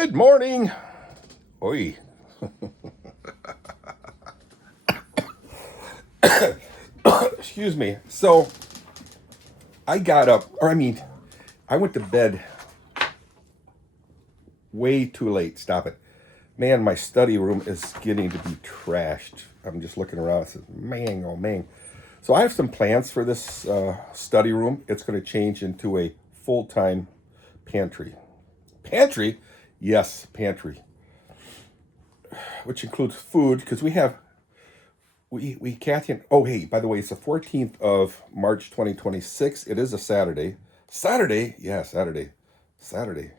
Good morning. Oi. Excuse me. So I got up, I went to bed way too late. Stop it. Man, my study room is getting to be trashed. I'm just looking around and says, man, oh man. So I have some plans for this study room. It's going to change into a full-time pantry. Pantry? Yes, pantry. Which includes food, because Kathy and, oh hey, by the way, it's the 14th of March 2026. It is a Saturday. Saturday? Yeah, Saturday. Saturday.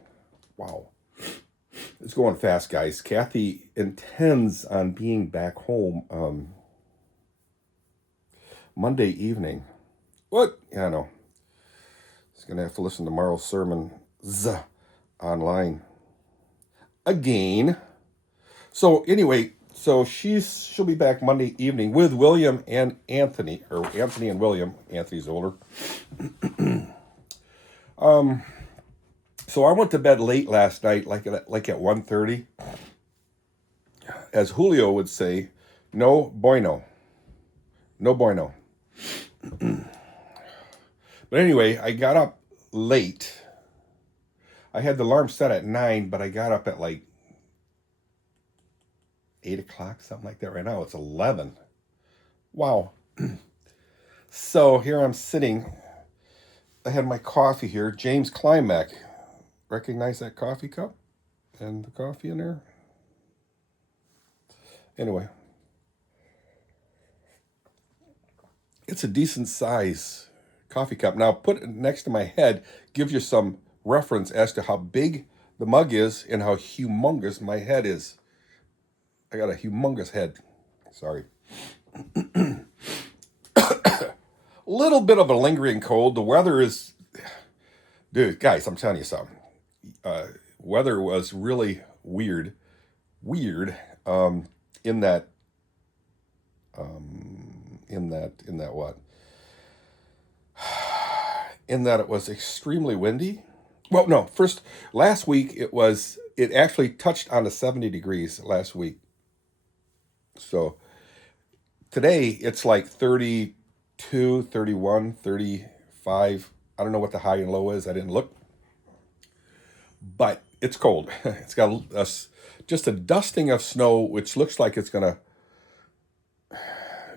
Wow. It's going fast, guys. Kathy intends on being back home Monday evening. What? Yeah, I know. He's gonna have to listen to tomorrow's sermon online again. So anyway, she'll be back Monday evening with William and Anthony, or Anthony and William. Anthony's older. So I went to bed late last night, like at 1:30. As Julio would say, no bueno. No bueno. But anyway, I got up late. I had the alarm set at 9, but I got up at like 8 o'clock, something like that. Right now it's 11. Wow. So here I'm sitting. I had my coffee here, James Climack. Recognize that coffee cup and the coffee in there? Anyway, it's a decent size coffee cup. Now put it next to my head, gives you some reference as to how big the mug is and how humongous my head is. I got a humongous head. Sorry. Little bit of a lingering cold. The weather is, dude, guys, I'm telling you something. Weather was really weird. In that what? In that it was extremely windy. Well, no, first, last week it actually touched on the 70 degrees last week. So today it's like 32, 31, 35. I don't know what the high and low is. I didn't look. But it's cold. It's got just a dusting of snow, which looks like it's going to...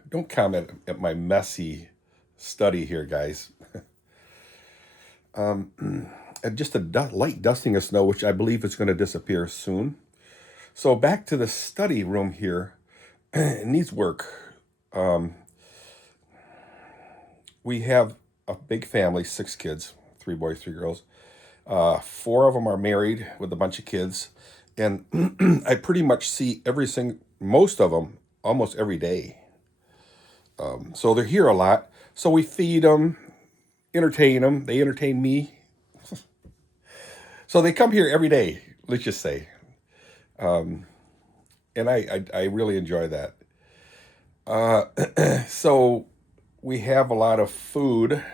Don't comment at my messy study here, guys. And just a light dusting of snow, which I believe is going to disappear soon. So back to the study room here. It needs work. We have a big family, 6 kids, 3 boys, 3 girls. 4 of them are married with a bunch of kids. And I pretty much see most of them almost every day. So they're here a lot. So we feed them, entertain them. They entertain me. So they come here every day, let's just say. And I really enjoy that. So we have a lot of food,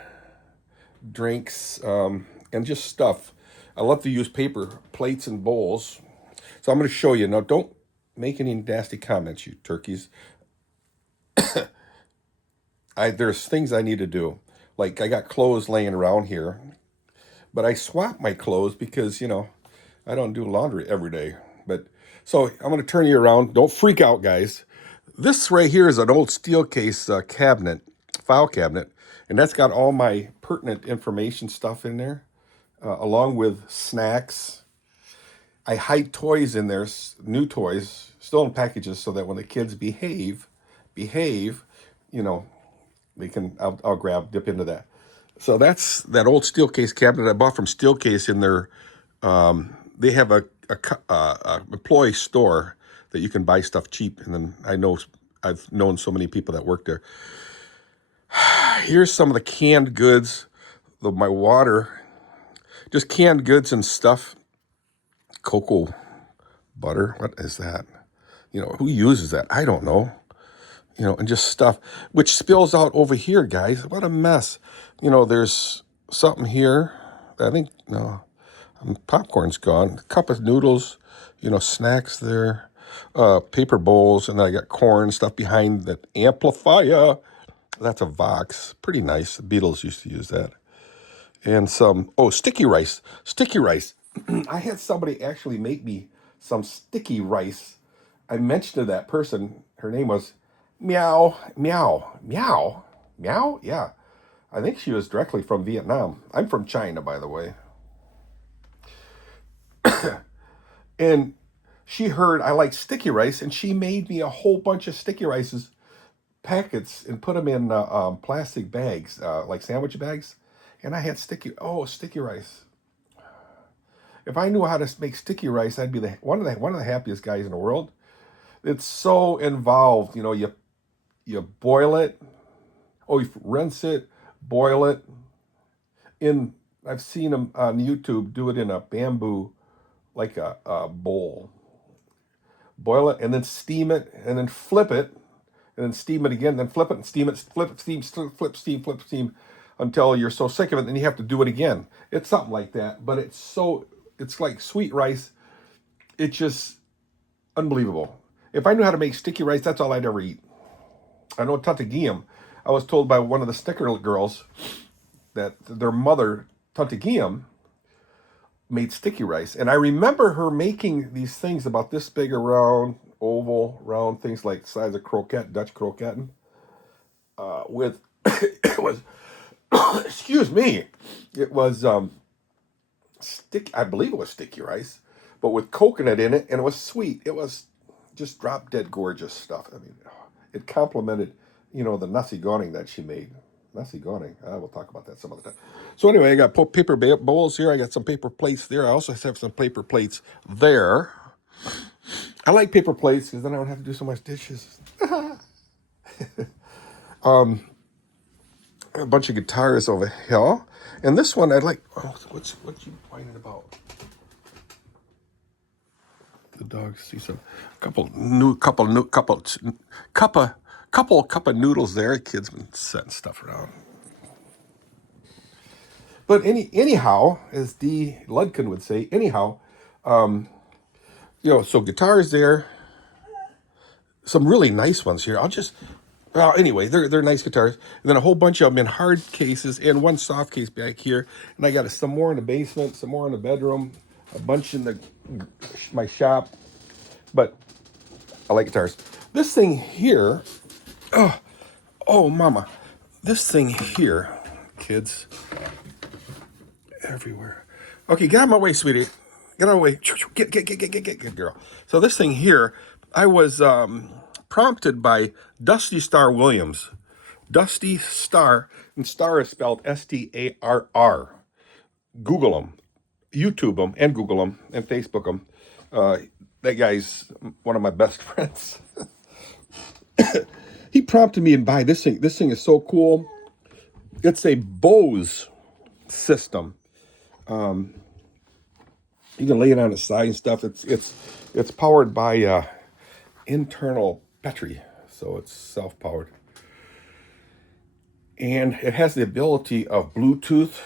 drinks, and just stuff. I love to use paper plates and bowls. So I'm going to show you. Now, don't make any nasty comments, you turkeys. There's things I need to do. Like, I got clothes laying around here. But I swap my clothes because, I don't do laundry every day. So I'm going to turn you around. Don't freak out, guys. This right here is an old steel case file cabinet. And that's got all my pertinent information stuff in there, along with snacks. I hide toys in there, new toys, still in packages, so that when the kids behave, I'll dip into that. So that's that old Steelcase cabinet I bought from Steelcase in their, they have a employee store that you can buy stuff cheap. And then I've known so many people that work there. Here's some of the canned goods, my water, just canned goods and stuff. Cocoa butter, what is that? Who uses that? I don't know. And just stuff, which spills out over here, guys. What a mess. There's something here. I Popcorn's gone. A cup of noodles, snacks there, paper bowls, and then I got corn stuff behind that amplifier. That's a Vox. Pretty nice. The Beatles used to use that. And some, sticky rice. Sticky rice. I had somebody actually make me some sticky rice. I mentioned to that person, her name was Meow, Meow, Meow, Meow. Yeah, I think she was directly from Vietnam. I'm from China, by the way. And she heard I like sticky rice, and she made me a whole bunch of sticky rices packets and put them in plastic bags, like sandwich bags. And I had sticky rice. If I knew how to make sticky rice, I'd be one of the happiest guys in the world. It's so involved. You boil it. Oh, you rinse it, boil it. In I've seen them on YouTube do it in a bamboo, like a bowl. Boil it and then steam it and then flip it and then steam it again. Then flip it and steam it. Flip it, steam, flip, steam, until you're so sick of it. Then you have to do it again. It's something like that. But it's like sweet rice. It's just unbelievable. If I knew how to make sticky rice, that's all I'd ever eat. I know Tante, I was told by one of the Snicker girls that their mother, Tante, made sticky rice. And I remember her making these things about this big around, oval, round things like the size of croquette, Dutch croquette, with, it was, excuse me, it was I believe it was sticky rice, but with coconut in it, and it was sweet. It was just drop dead gorgeous stuff. I mean, it complemented, the nasi goreng that she made. Nasi goreng. We'll talk about that some other time. So anyway, I got paper bowls here. I got some paper plates there. I also have some paper plates there. I like paper plates because then I don't have to do so much dishes. A bunch of guitars over here, and this one I like. Oh, what you whining about? The dogs see some couple cup of noodles there. Kids been setting stuff around. But anyhow, as D. Ludkin would say, anyhow, so guitars there, some really nice ones here. Well, anyway, they're nice guitars. And then a whole bunch of them in hard cases and one soft case back here. And I got some more in the basement, some more in the bedroom, a bunch in my shop. But I like guitars. This thing here, mama, this thing here, kids, everywhere. Okay, get out of my way, sweetie. Get out of my way. Get, girl. So this thing here, I was prompted by Dusty Star Williams. Dusty Star, and Star is spelled Starr. Google him, YouTube him, and Google him, and Facebook him. That guy's one of my best friends. He prompted me to buy this thing. This thing is so cool. It's a Bose system. You can lay it on its side and stuff. It's powered by internal battery, so it's self-powered, and it has the ability of Bluetooth.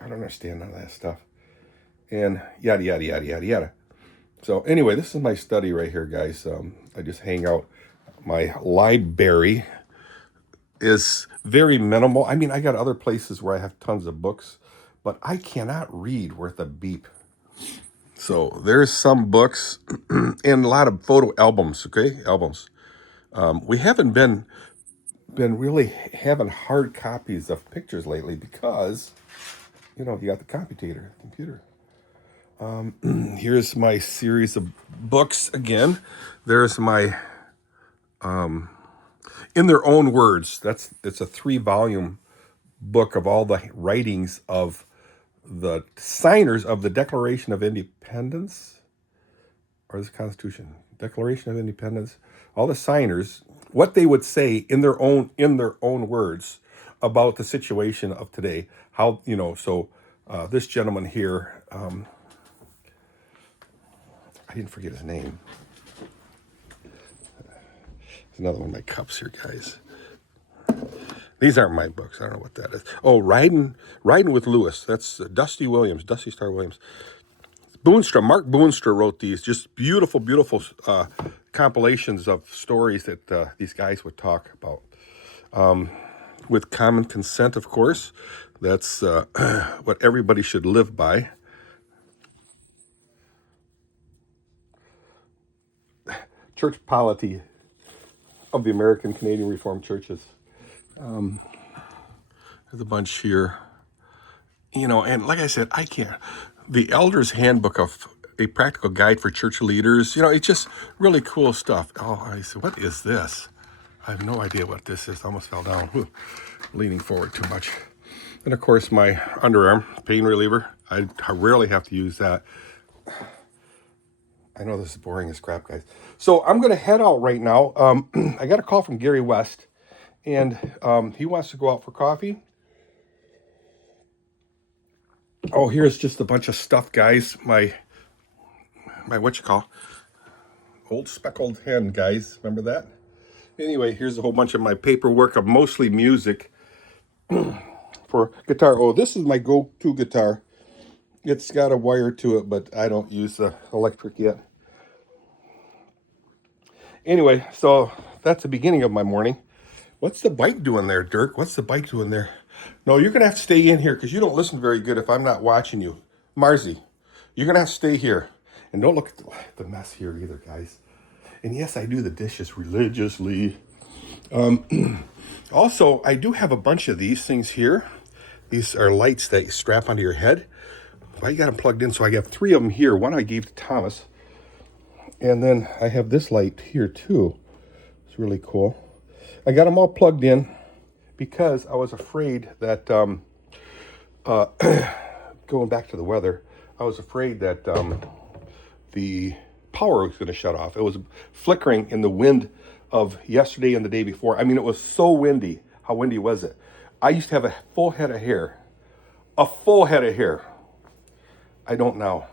I don't understand none of that stuff, and yada yada yada yada yada. So anyway, this is my study right here, guys. I just hang out. My library is very minimal. I mean, I got other places where I have tons of books, but I cannot read worth a beep. So there's some books and a lot of photo albums. Okay, albums. We haven't been really having hard copies of pictures lately because you got the computer. Here's my series of books again. There's my in their own words. It's a 3-volume book of all the writings of the signers of the Declaration of Independence, or the Constitution, Declaration of Independence. All the signers, what they would say in their own words about the situation of today. How So this gentleman here, I didn't forget his name. There's another one of my cups here, guys. These aren't my books. I don't know what that is. Oh, Riding with Lewis. That's Dusty Star Williams. Mark Boonstra wrote these. Just beautiful, beautiful compilations of stories that these guys would talk about. With common consent, of course. That's what everybody should live by. Church polity of the American Canadian Reformed Churches. There's a bunch here. And like I said, I can't. The Elder's Handbook of a Practical Guide for Church Leaders, it's just really cool stuff. Oh, I said, what is this? I have no idea what this is. I almost fell down. Whew. Leaning forward too much. And of course, my underarm pain reliever. I rarely have to use that. I know this is boring as crap, guys. So I'm going to head out right now. I got a call from Gary West, and he wants to go out for coffee. Oh, here's just a bunch of stuff, guys. My old speckled hen, guys. Remember that? Anyway, here's a whole bunch of my paperwork of mostly music for guitar. Oh, this is my go-to guitar. It's got a wire to it, but I don't use the electric yet. Anyway, so that's the beginning of my morning. What's the bike doing there, Dirk? What's the bike doing there? No, you're going to have to stay in here because you don't listen very good if I'm not watching you. Marzi, you're going to have to stay here. And don't look at the mess here either, guys. And yes, I do the dishes religiously. Also, I do have a bunch of these things here. These are lights that you strap onto your head. I got them plugged in, so I have 3 of them here. One I gave to Thomas. And then I have this light here too. It's really cool. I got them all plugged in because I was afraid that, going back to the weather, I was afraid that the power was going to shut off. It was flickering in the wind of yesterday and the day before. I mean, it was so windy. How windy was it? I used to have a full head of hair. A full head of hair. I don't now.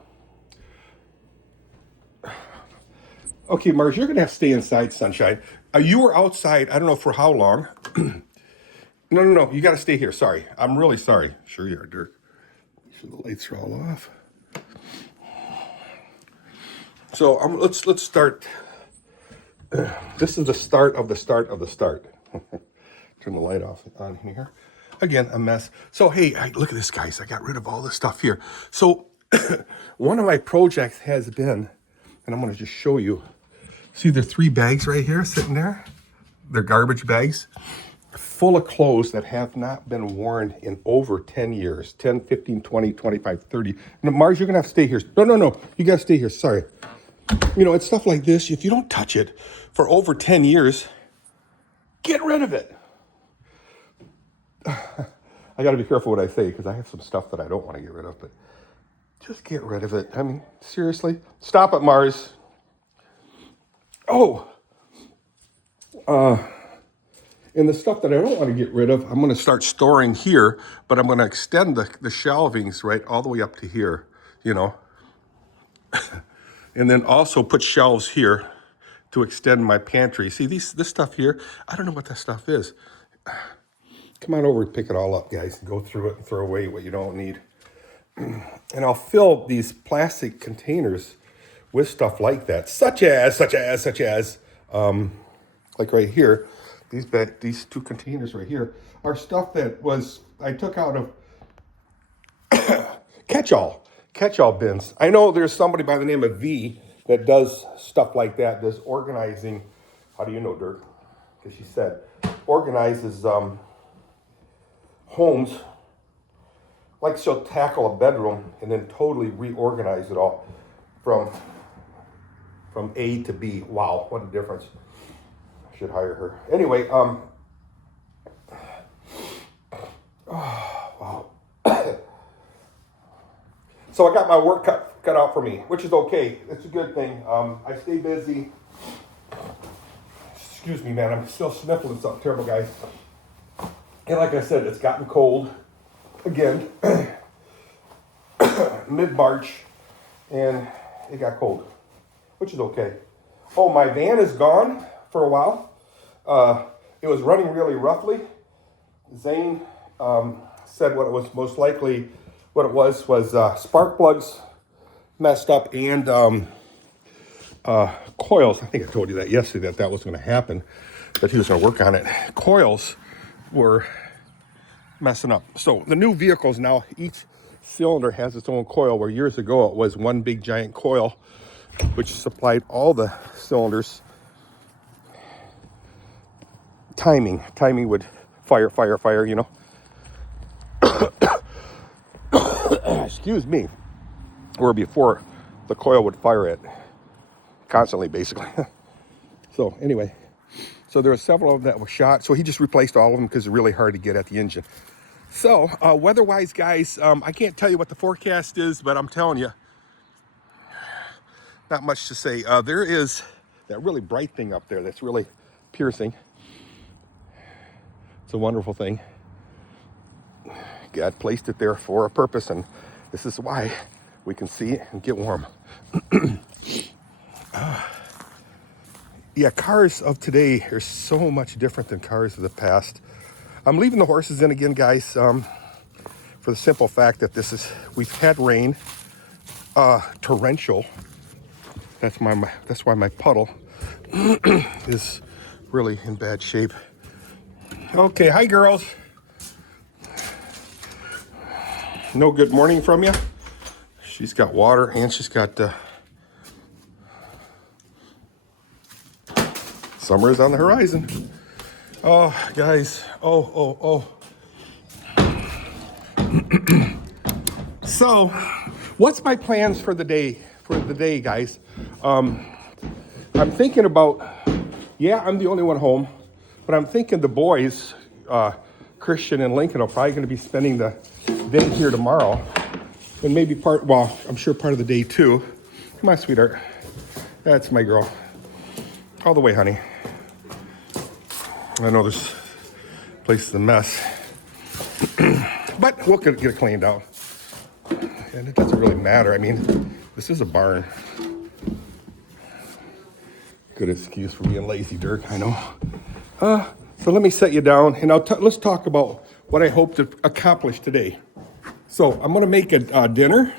Okay, Mars, you're going to have to stay inside, sunshine. You were outside, I don't know for how long. No. You got to stay here. Sorry. I'm really sorry. Sure you are, Dirk. So the lights are all off. So let's start. This is the start of the start of the start. Turn the light off on here. Again, a mess. So, hey, look at this, guys. I got rid of all this stuff here. So one of my projects has been, and I'm going to just show you. See the 3 bags right here sitting there? They're garbage bags full of clothes that have not been worn in over 10 years. 10, 15, 20, 25, 30. Now, Mars, you're going to have to stay here. No. You got to stay here. Sorry. It's stuff like this. If you don't touch it for over 10 years, get rid of it. I got to be careful what I say because I have some stuff that I don't want to get rid of, but just get rid of it. I mean, seriously? Stop it, Mars. Oh, and the stuff that I don't want to get rid of, I'm going to start storing here, but I'm going to extend the shelvings right all the way up to here, and then also put shelves here to extend my pantry. See, this stuff here, I don't know what that stuff is. Come on over and pick it all up, guys, and go through it and throw away what you don't need. And I'll fill these plastic containers with stuff like that, such as, like right here, these 2 containers right here are stuff that I took out of catch-all bins. I know there's somebody by the name of V that does stuff like that, does organizing. How do you know, Dirk? Because she said organizes homes. Like she'll tackle a bedroom and then totally reorganize it all from A to B. Wow, what a difference. I should hire her. Anyway, oh, wow. So I got my work cut out for me, which is okay. It's a good thing. I stay busy. Excuse me, man. I'm still sniffling something terrible, guys. And like I said, it's gotten cold again. Mid-March, and it got cold, which is okay. Oh, my van is gone for a while. It was running really roughly, Zane said what it was most likely, what it was spark plugs messed up and coils. I think I told you that yesterday that was going to happen, that he was going to work on it. Coils were messing up. So the new vehicles now, each cylinder has its own coil, where years ago it was one big giant coil which supplied all the cylinders. Timing would fire, you know. Excuse me. Where before the coil would fire it constantly, basically. So anyway, so there were several of them that were shot. So he just replaced all of them because it's really hard to get at the engine. So weather-wise, guys, I can't tell you what the forecast is, but I'm telling you, not much to say. There is that really bright thing up there that's really piercing. It's a wonderful thing. God placed it there for a purpose, and this is why we can see it and get warm. Yeah, cars of today are so much different than cars of the past. I'm leaving the horses in again, guys, for the simple fact that we've had rain, torrential. That's why my puddle is really in bad shape. Okay, hi girls. No good morning from you. She's got water and she's got summer is on the horizon. Oh, guys. Oh. So, what's my plans for the day? Guys. I'm thinking about. Yeah, I'm the only one home, but I'm thinking the boys, Christian and Lincoln, are probably going to be spending the day here tomorrow, and maybe I'm sure part of the day too. Come on, sweetheart. That's my girl. All the way, honey. I know this place is a mess, but we'll get it cleaned out. And it doesn't really matter. I mean, this is a barn. Good excuse for being lazy, Dirk, I know. So let me set you down, and let's talk about what I hope to accomplish today. So I'm gonna make a dinner,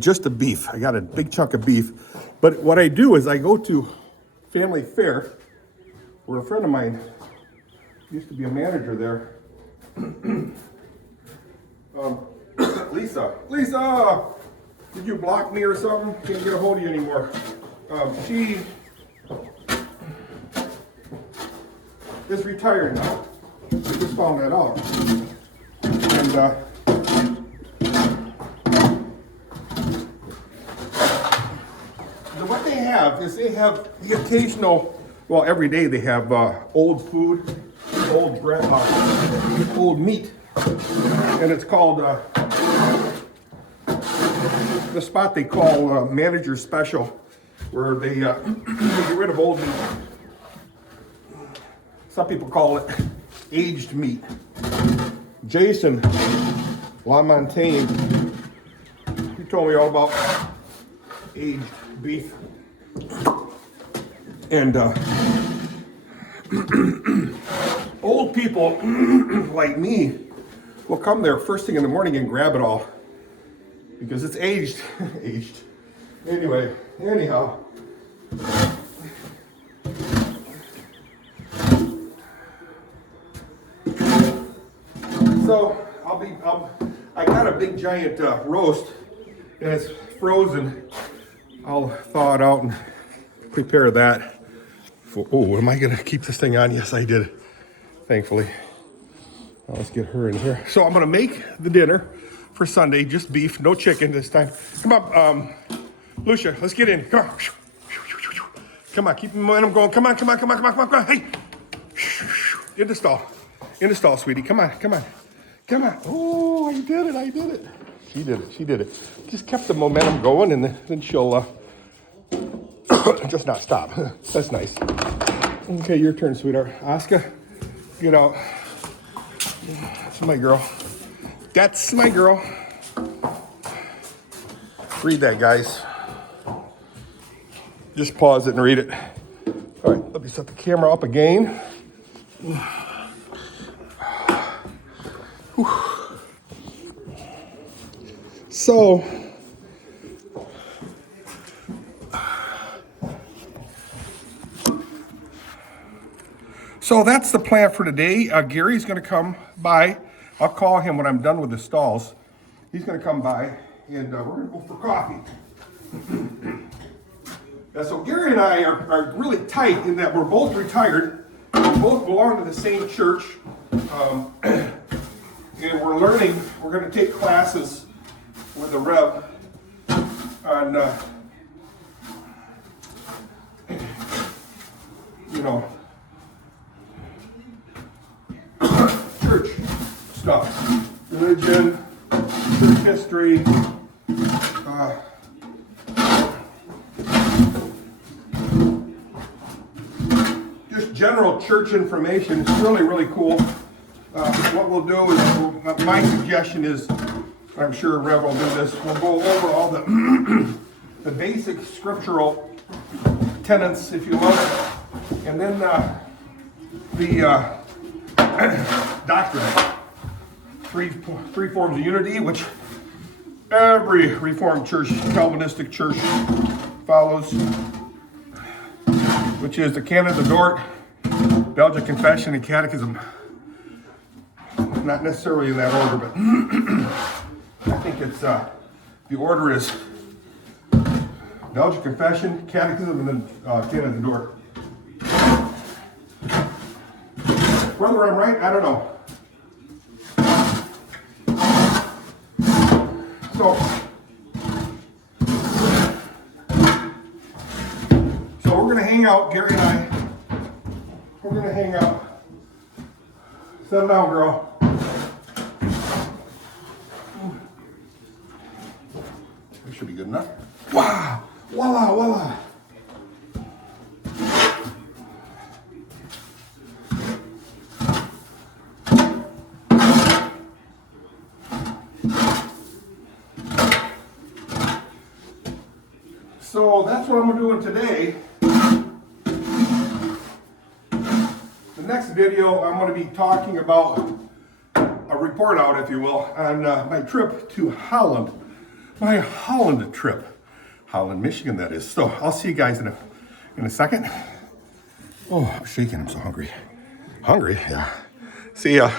just a beef. I got a big chunk of beef. But what I do is I go to Family Fare, where a friend of mine used to be a manager there. Lisa, did you block me or something? Can't get a hold of you anymore. She is retired now. I just found that out. And what they have is they have the occasional, well, every day they have old food, old bread, old meat. And it's called, the spot they call Manager Special, where they get rid of old meat. Some people call it aged meat. Jason LaMontagne, he told me all about aged beef. And old people like me will come there first thing in the morning and grab it all because it's aged. Anyhow. So I got a big giant roast, and it's frozen. I'll thaw it out and prepare that. Am I gonna keep this thing on? Yes, I did, thankfully. Now let's get her in here. So I'm gonna make the dinner for Sunday, just beef, no chicken this time. Come on, Lucia, let's get in. Come on. Come on, keep the momentum going. Come on. Hey, in the stall, sweetie. Come on. Oh, I did it. She did it. Just kept the momentum going, and then she'll just not stop. That's nice. Okay, your turn, sweetheart. Oscar, get out. That's my girl. Read that, guys. Just pause it and read it. All right, let me set the camera up again. So, that's the plan for today. Gary's going to come by. I'll call him when I'm done with the stalls. He's going to come by, and we're going to go for coffee. So Gary and I are really tight in that we're both retired. We both belong to the same church. And we're learning. We're going to take classes with the Rev on, church stuff, religion, church history, just general church information. It's really, really cool. What we'll do is, my suggestion is, I'm sure Rev will do this, we'll go over all the, the basic scriptural tenets, if you will, and then the doctrine. Three forms of unity, which every Reformed church, Calvinistic church follows, which is the Canon of Dort, Belgic Confession, and Catechism. Not necessarily in that order, but I think it's the order is Belgic Confession, Catechism, and then Canon of Dort. Whether I'm right, I don't know. So we're gonna hang out, Gary and I. We're gonna hang out. Settle down, girl. That should be good enough. Wow! Voila! Voila! So that's what I'm doing today. The next video, I'm going to be talking about a report out, if you will, on my trip to Holland. My Holland trip. Holland, Michigan, that is. So I'll see you guys in a second. Oh, I'm shaking. I'm so hungry. Hungry? Yeah. See ya.